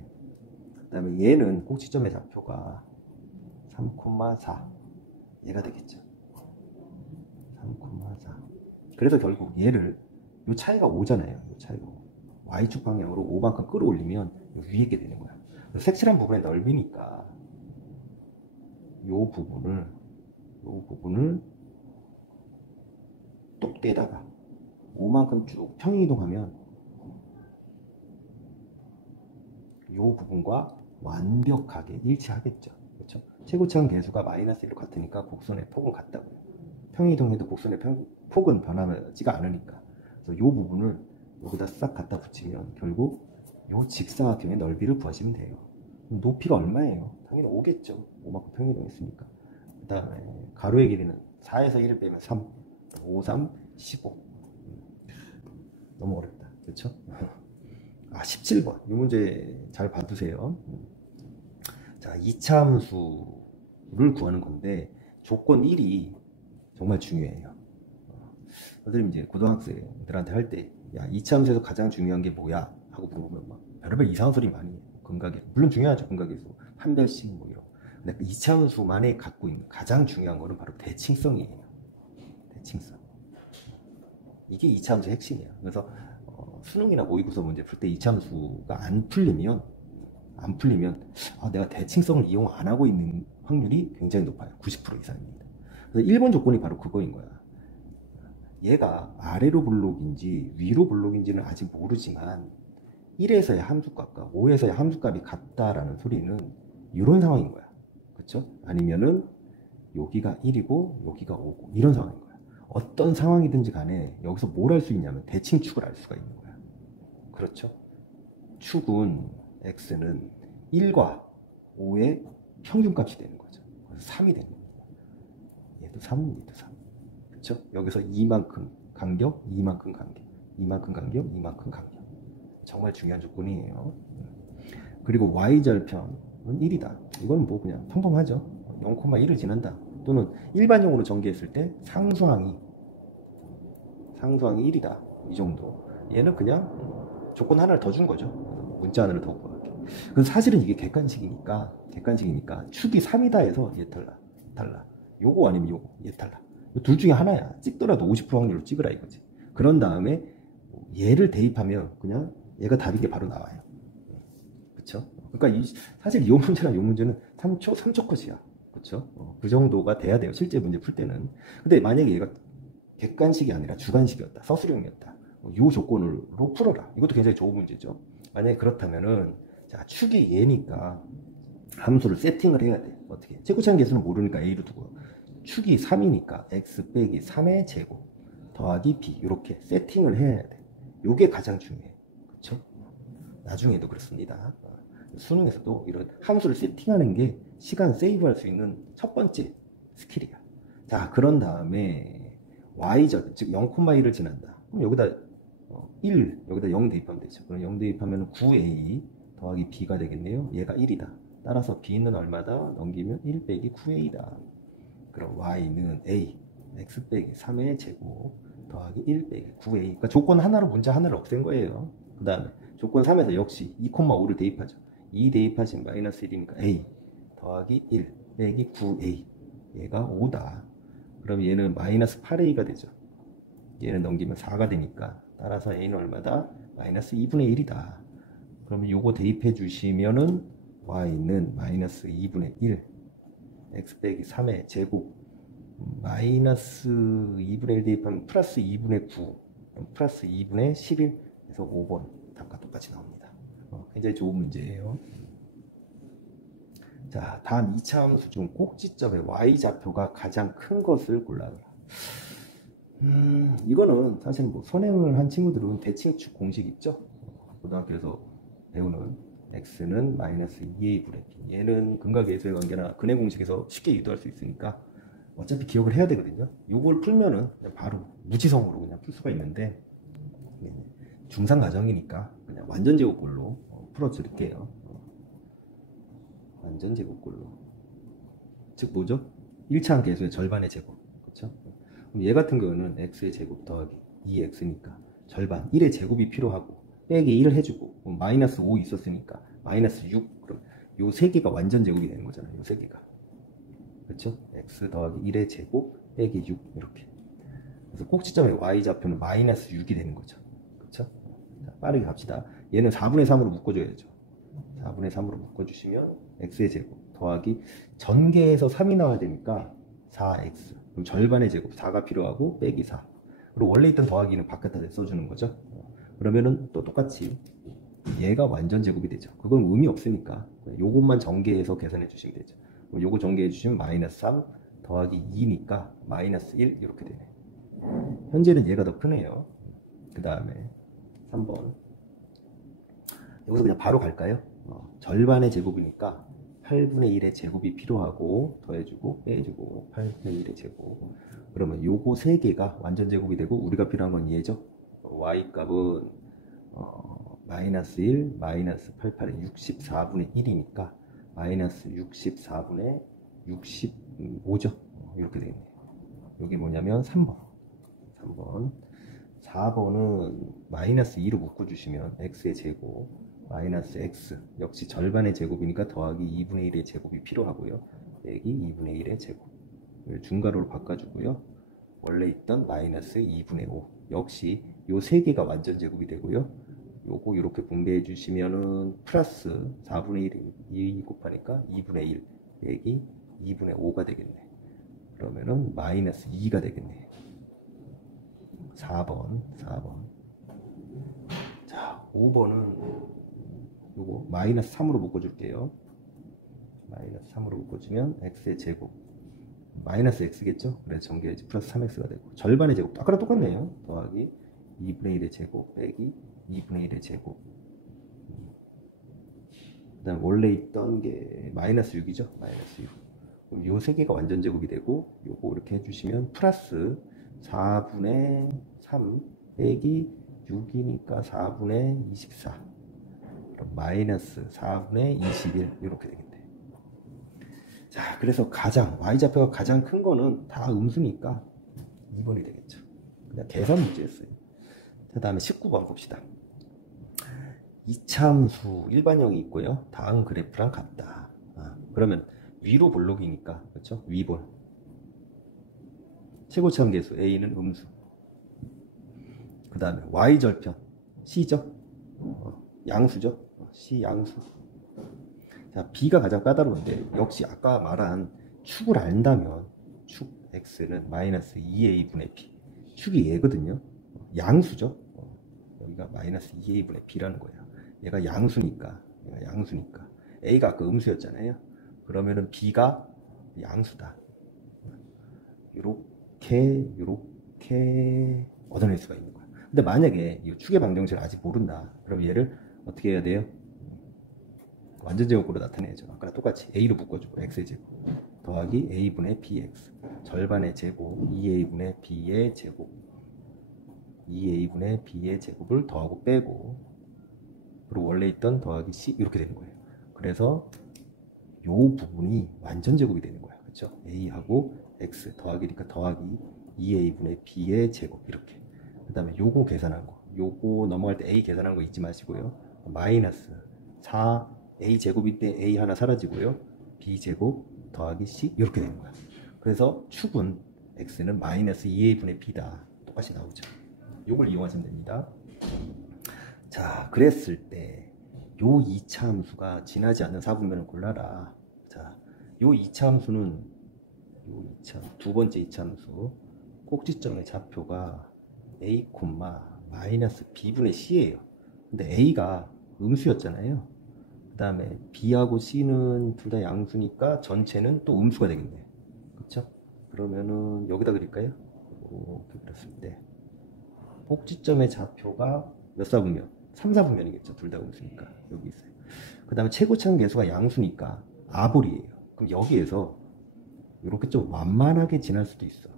그 다음에 얘는 꼭지점의 좌표가 3,4. 얘가 되겠죠. 3,4. 그래서 결국 얘를 요 차이가 5잖아요. 요 차이가 5. y축 방향으로 5만큼 끌어올리면 위에 있게 되는 거야. 색칠한 부분의 넓이니까 요 부분을 똑대다가 5만큼 쭉 평행 이동하면 요 부분과 완벽하게 일치하겠죠. 그렇죠? 최고차원 계수가 -1로 같으니까 곡선의 폭은 같다고요. 평행 이동해도 곡선의 폭은 변하지가 않으니까. 그래서 요 부분을 여기다 싹 갖다 붙이면 결국 요 직사각형의 넓이를 구하시면 돼요. 높이가 얼마예요? 당연히 5겠죠. 5만큼 평행 이동했으니까. 그 다음에 가로의 길이는 4에서 1을 빼면 3, 5, 3, 15. 너무 어렵다. 그렇죠? 17번. 이 문제 잘 봐두세요. 자, 2차 함수를 구하는 건데 조건 1이 정말 중요해요. 선생님 이제 고등학생들한테 할 때 야, 2차 함수에서 가장 중요한 게 뭐야? 하고 물어보면 막 별의별 이상한 소리 많이 해요. 근각의 물론 중요하죠. 근각의수 판별식 뭐 이런. 근데 2차 함수만에 갖고 있는 가장 중요한 거는 바로 대칭성이에요. 대칭성. 이게 2차 함수의 핵심이야. 그래서 수능이나 모의고사 문제 풀 때 2차 함수가 안 풀리면 내가 대칭성을 이용 안 하고 있는 확률이 굉장히 높아요. 90% 이상입니다. 그래서 1번 조건이 바로 그거인 거야. 얘가 아래로 블록인지 위로 블록인지는 아직 모르지만 1에서의 함수값과 5에서의 함수값이 같다라는 소리는 이런 상황인 거야. 그렇죠? 아니면은 여기가 1이고 여기가 5고 이런 상황인 거야. 어떤 상황이든지 간에 여기서 뭘 할 수 있냐면 대칭축을 알 수가 있는 거야. 그렇죠? 축은 x는 1과 5의 평균값이 되는 거죠. 그래서 3이 되는 겁니다. 얘도 3, 얘도 3. 그렇죠? 여기서 이만큼 간격, 이만큼 간격, 이만큼 간격, 이만큼 간격. 정말 중요한 조건이에요. 그리고 y절편은 1이다. 이건 뭐 그냥 평범하죠. 0,1을 지난다. 또는 일반용으로 전개했을 때 상수항이 1이다. 이 정도. 얘는 그냥 조건 하나를 더 준 거죠. 문자 하나를 더 구하게. 그래서 사실은 이게 객관식이니까 축이 3이다 해서 얘 달라. 요거 아니면 요거 얘 달라. 둘 중에 하나야. 찍더라도 50% 확률로 찍으라 이거지. 그런 다음에 얘를 대입하면 그냥 얘가 답인 게 바로 나와요. 그쵸? 그러니까 사실 이 문제는 3초 컷이야. 그쵸? 그 정도가 돼야 돼요. 실제 문제 풀 때는. 근데 만약에 얘가 객관식이 아니라 주관식이었다. 서술형이었다. 이 조건으로 풀어라. 이것도 굉장히 좋은 문제죠. 만약에 그렇다면은 자, 축이 얘니까 함수를 세팅을 해야 돼. 어떻게? 최고차원 계수는 모르니까 A로 두고 축이 3이니까 x 빼기 3의 제곱 더하기 b 이렇게 세팅을 해야 돼. 요게 가장 중요해. 그쵸? 나중에도 그렇습니다. 수능에서도 이런 함수를 세팅하는 게 시간 세이브할 수 있는 첫 번째 스킬이야. 자, 그런 다음에 y절, 즉 0,1을 지난다. 그럼 여기다 1, 여기다 0 대입하면 되죠. 그럼 0 대입하면 9a 더하기 b가 되겠네요. 얘가 1이다. 따라서 b는 얼마다? 넘기면 1 빼기 9a다. 그럼 y는 a, x 빼기 3의 제곱 더하기 1 빼기 9a. 그러니까 조건 하나로 문자 하나를 없앤 거예요. 그 다음에 조건 3에서 역시 2,5를 대입하죠. 2 대입하시면 마이너스 1이니까 a 더하기 1 빼기 9a. 얘가 5다. 그럼 얘는 마이너스 8a가 되죠. 얘는 넘기면 4가 되니까 따라서 a는 얼마다? 마이너스 2분의 1이다. 그러면 요거 대입해 주시면은 y는 마이너스 2분의 1 x 빼기 3의 제곱 마이너스 2분의 1 대입하면 플러스 2분의 9 플러스 2분의 11 그래서 5번 답과 똑같이 나옵니다. 굉장히 좋은 문제예요. 자, 다음 2차 함수 중 꼭지점의 y좌표가 가장 큰 것을 골라라. 이거는 사실 뭐 선행을 한 친구들은 대칭축 공식 있죠? 고등학교에서 배우는 x는 마이너스 2a분의 b. 얘는 근각계수의 관계나 근의 공식에서 쉽게 유도할 수 있으니까 어차피 기억을 해야 되거든요. 요걸 풀면은 그냥 바로 무지성으로 그냥 풀 수가 있는데 중상 과정이니까 그냥 완전 제곱꼴로 풀어드릴게요. 완전 제곱꼴로. 즉 뭐죠? 1차항 계수의 절반의 제곱. 그렇죠? 그럼 얘 같은 경우는 x의 제곱 더하기 2x니까 절반 1의 제곱이 필요하고 빼기 1을 해주고 마이너스 5 있었으니까 마이너스 6. 그럼 요 세 개가 완전 제곱이 되는 거잖아요. 요 세 개가. 그렇죠? x 더하기 1의 제곱 빼기 6 이렇게. 그래서 꼭지점의 y좌표는 마이너스 6이 되는 거죠. 그렇죠? 자, 빠르게 갑시다. 얘는 4분의 3으로 묶어줘야죠. 4분의 3으로 묶어주시면 x의 제곱 더하기 전개에서 3이 나와야 되니까 4x. 그럼 절반의 제곱 4가 필요하고 빼기 4. 그리고 원래 있던 더하기는 바깥에다 써주는 거죠. 그러면은 또 똑같이 얘가 완전 제곱이 되죠. 그건 의미 없으니까 요것만 전개해서 계산해 주시면 되죠. 요거 전개해 주시면 마이너스 3 더하기 2니까 마이너스 1 이렇게 되네. 현재는 얘가 더 크네요. 그 다음에 3번 여기서 그냥 바로 갈까요? 절반의 제곱이니까 8분의 1의 제곱이 필요하고 더해주고 빼주고 8분의 1의 제곱. 그러면 요거 3개가 완전 제곱이 되고 우리가 필요한 건 얘죠. y 값은 마이너스 1, 마이너스 88의 64분의 1이니까 마이너스 64분의 65죠. 이렇게 되겠네요. 여기 뭐냐면 3번. 4번은 마이너스 2로 묶어주시면 x의 제곱 마이너스 x 역시 절반의 제곱이니까 더하기 2분의 1의 제곱이 필요하고요. 빼기 2분의 1의 제곱을 중괄호로 바꿔주고요. 원래 있던 마이너스 2분의 5 역시 요 세 개가 완전 제곱이 되고요. 요거 이렇게 분배해 주시면은 플러스 4분의 1이 2 곱하니까 2분의 1 빼기 2분의 5가 되겠네. 그러면은 마이너스 2가 되겠네. 4번. 자, 5번은 요거 마이너스 3으로 묶어줄게요. 마이너스 3으로 묶어주면 x의 제곱 마이너스 x겠죠? 그래서 전개해야지 플러스 3x가 되고 절반의 제곱 아까랑 똑같네요. 더하기 2분의 1의 제곱 빼기 2분의 1의 제곱. 그 다음 원래 있던 게 마이너스 6이죠. 마이너스 6. 그럼 요 세 개가 완전 제곱이 되고 요거 이렇게 해주시면 플러스 4분의 3 빼기 6이니까 4분의 24. 그럼 마이너스 4분의 21 이렇게 되겠네. 자, 그래서 가장 y좌표가 가장 큰 거는 다 음수니까 2번이 되겠죠. 그냥 계산 문제였어요. 그 다음에 19번 봅시다. 이차함수 일반형이 있고요. 다음 그래프랑 같다. 그러면 위로 볼록이니까 그렇죠? 위볼. 최고차함 계수 a는 음수. 그 다음에 y절편 c죠? 양수죠? c 양수. 자, b가 가장 까다로운데 역시 아까 말한 축을 안다면 축 x는 마이너스 2a분의 b. 축이 얘거든요. 양수죠. 여기가 마이너스 2a분의 b라는 거예요. 얘가 양수니까 a가 아까 음수였잖아요. 그러면은 b가 양수다. 요렇게 얻어낼 수가 있는 거야. 근데 만약에 이 축의 방정식을 아직 모른다. 그럼 얘를 어떻게 해야 돼요? 완전 제곱으로 나타내야죠. 아까랑 똑같이 a로 묶어주고 x의 제곱 더하기 a분의 bx 절반의 제곱 2a분의 b의 제곱 2a분의 b의 제곱을 더하고 빼고 그리고 원래 있던 더하기 c 이렇게 되는 거예요. 그래서 요 부분이 완전 제곱이 되는 거야. 그렇죠? a하고 x 더하기니까 더하기 2a분의 b의 제곱 이렇게. 그 다음에 요거 계산한 거 요거 넘어갈 때 a 계산한 거 잊지 마시고요. 마이너스 4a 제곱일 때 a 하나 사라지고요. b 제곱 더하기 c 이렇게 되는 거야. 그래서 축은 x는 마이너스 2a분의 b다. 똑같이 나오죠. 요걸 이용하시면 됩니다. 자, 그랬을 때 요 2차 함수가 지나지 않는 4분면을 골라라. 자, 요 2차 함수는 요 2차, 두 번째 2차 함수 꼭지점의 좌표가 a, 마이너스 b분의 c예요. 근데 a가 음수였잖아요. 그 다음에 b하고 c는 둘 다 양수니까 전체는 또 음수가 되겠네. 그쵸? 그러면은 여기다 그릴까요? 이렇게 그렸을 때 꼭지점의 좌표가 몇 사분면? 3, 4분면이겠죠. 둘 다 음수니까. 여기 있어요. 그 다음에 최고차는 계수가 양수니까 아볼이에요. 그럼 여기에서 이렇게 좀 완만하게 지날 수도 있어.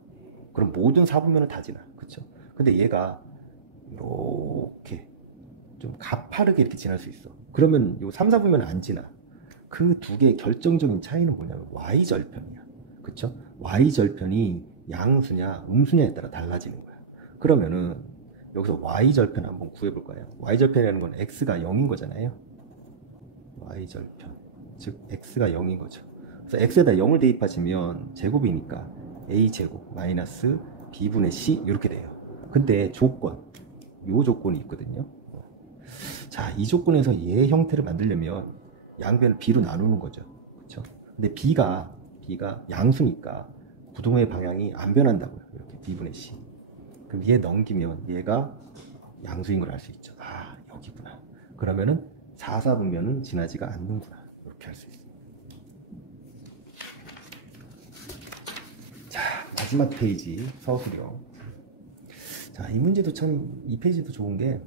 그럼 모든 4분면은 다 지나. 그쵸? 근데 얘가 이렇게 좀 가파르게 이렇게 지날 수 있어. 그러면 요 3, 4분면은 안 지나. 그 두 개의 결정적인 차이는 뭐냐면 y절편이야. 그쵸? y절편이 양수냐 음수냐에 따라 달라지는 거야. 그러면은 여기서 y절편 한번 구해볼까요? y절편이라는 건 x가 0인 거잖아요. y절편 즉 x가 0인 거죠. 그래서 x에다 0을 대입하시면 제곱이니까 a제곱 마이너스 b분의 c 이렇게 돼요. 근데 조건 요 조건이 있거든요. 자, 이 조건에서 얘 형태를 만들려면 양변을 b로 나누는 거죠. 그렇죠? 근데 b가 양수니까 부동의 방향이 안 변한다고요. 이렇게 b분의 c. 그럼 얘 넘기면 얘가 양수인 걸 알 수 있죠. 아, 여기구나. 그러면은 4, 4분면은 지나지가 않는구나. 이렇게 할 수 있어요. 자, 마지막 페이지 서술형. 자, 이 문제도 참 이 페이지도 좋은 게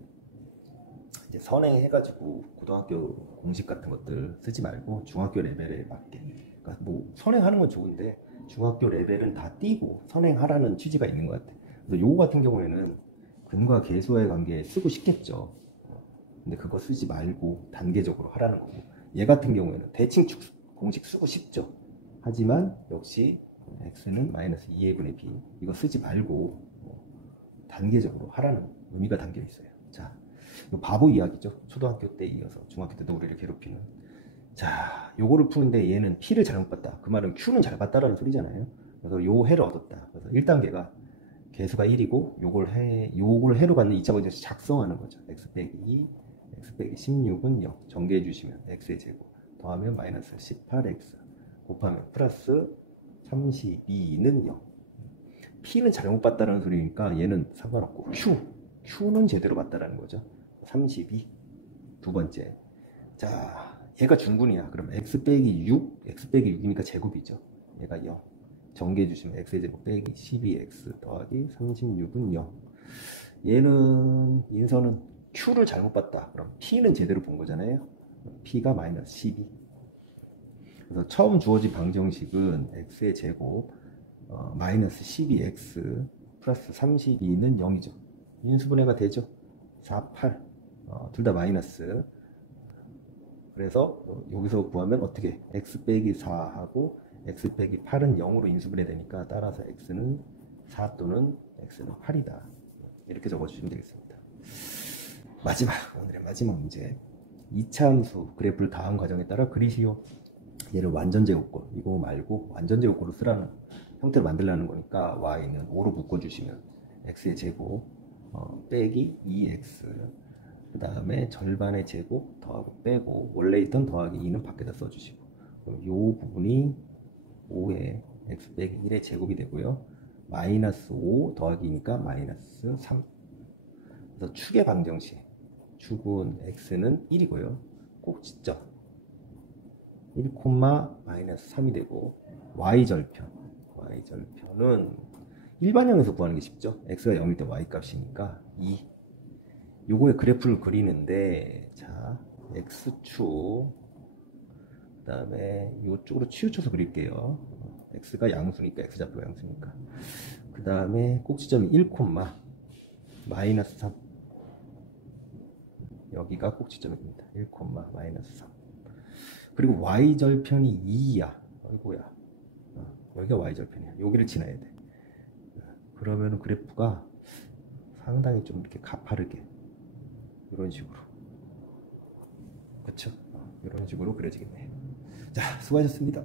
이제 선행해가지고 고등학교 공식 같은 것들 쓰지 말고 중학교 레벨에 맞게. 그러니까 뭐 선행하는 건 좋은데 중학교 레벨은 다 띄고 선행하라는 취지가 있는 것 같아. 그래서 요거 같은 경우에는 근과 계수와의 관계에 쓰고 싶겠죠. 근데 그거 쓰지 말고 단계적으로 하라는 거고. 얘 같은 경우에는 대칭축 공식 쓰고 싶죠. 하지만 역시 x는 마이너스 2a분의 b 이거 쓰지 말고 단계적으로 하라는 의미가 담겨 있어요. 자, 이 바보 이야기죠. 초등학교 때 이어서 중학교 때도 우리를 괴롭히는. 자, 요거를 푸는데 얘는 p를 잘못 봤다. 그 말은 q는 잘 봤다라는 소리잖아요. 그래서 요 해를 얻었다. 그래서 1단계가 계수가 1이고 요걸 해로 갖는 2차 방정식 작성하는 거죠. x 빼기 2, x 빼기 16은 0. 전개해 주시면 x의 제곱 더하면 마이너스 18x 곱하면 플러스 32는 0. p는 잘못 봤다는 소리니까 얘는 상관없고 q는 제대로 봤다라는 거죠. 32 두 번째. 자, 얘가 중분이야. 그럼 x 빼기 6, x 빼기 6이니까 제곱이죠. 얘가 0. 전개해 주시면 x의 제곱 빼기 12x 더하기 36은 0. 얘는 인선은 q를 잘못 봤다. 그럼 p는 제대로 본 거잖아요. p가 마이너스 12. 그래서 처음 주어진 방정식은 x의 제곱 마이너스 12x 플러스 32는 0이죠. 인수분해가 되죠. 4, 8 둘 다 마이너스. 그래서 여기서 구하면 어떻게 x 빼기 4하고 x 빼기 8은 0으로 인수분해 되니까 따라서 x는 4 또는 x는 8이다. 이렇게 적어주시면 되겠습니다. 오늘의 마지막 문제. 2차 함수 그래프를 다음 과정에 따라 그리시오. 얘를 완전제곱꼴, 이거 말고 완전제곱꼴로 쓰라는 형태를 만들라는 거니까 y는 5로 묶어주시면 x의 제곱 빼기 2x 그 다음에 절반의 제곱 더하고 빼고 원래 있던 더하기 2는 밖에다 써주시고 그럼 이 부분이 5의 x 빼기 1의 제곱이 되고요. 마이너스 5 더하기니까 마이너스 3. 그래서 축의 방정식 축은 x는 1이고요. 꼭지점 1, 마이너스 3이 되고 y절편 y절편은 일반형에서 구하는 게 쉽죠. x가 0일 때 y값이니까 2. 요거의 그래프를 그리는데, 자, x축, 그 다음에 이쪽으로 치우쳐서 그릴게요. x가 양수니까, x좌표가 양수니까. 그 다음에 꼭지점이 1, 마이너스 3. 여기가 꼭지점입니다. 1, 마이너스 3. 그리고 y절편이 2야. 아이고야. 여기가 y절편이야. 여기를 지나야 돼. 그러면 그래프가 상당히 좀 이렇게 가파르게 이런 식으로, 그쵸? 이런 식으로 그려지겠네요. 자, 수고하셨습니다.